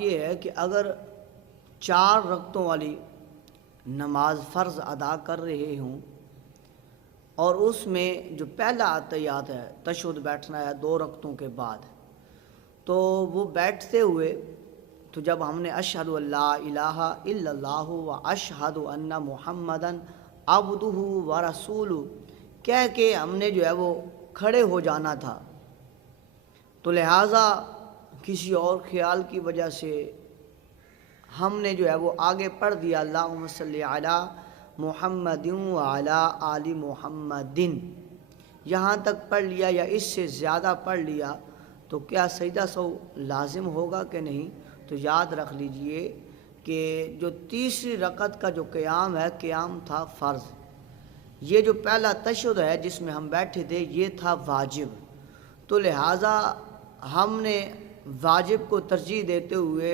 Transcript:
یہ ہے کہ اگر 4 رکعتوں والی نماز فرض ادا کر رہے ہوں اور اس میں جو پہلا اتحیات ہے تشہد بیٹھنا ہے 2 رکعتوں کے بعد، تو وہ بیٹھتے ہوئے تو جب ہم نے اشہد اللہ الہ الا اللہ و اشہد ان محمدن عبدہ و رسولہ کہہ کے ہم نے جو ہے وہ کھڑے ہو جانا تھا، تو لہٰذا کسی اور خیال کی وجہ سے ہم نے جو ہے وہ آگے پڑھ دیا اللہم صلی علی محمد و علی آل محمد، یہاں تک پڑھ لیا یا اس سے زیادہ پڑھ لیا تو کیا سجدہ سہو لازم ہوگا کہ نہیں؟ تو یاد رکھ لیجئے کہ جو تیسری رکعت کا جو قیام ہے قیام تھا فرض، یہ جو پہلا تشہد ہے جس میں ہم بیٹھے تھے یہ تھا واجب، تو لہٰذا ہم نے واجب کو ترجیح دیتے ہوئے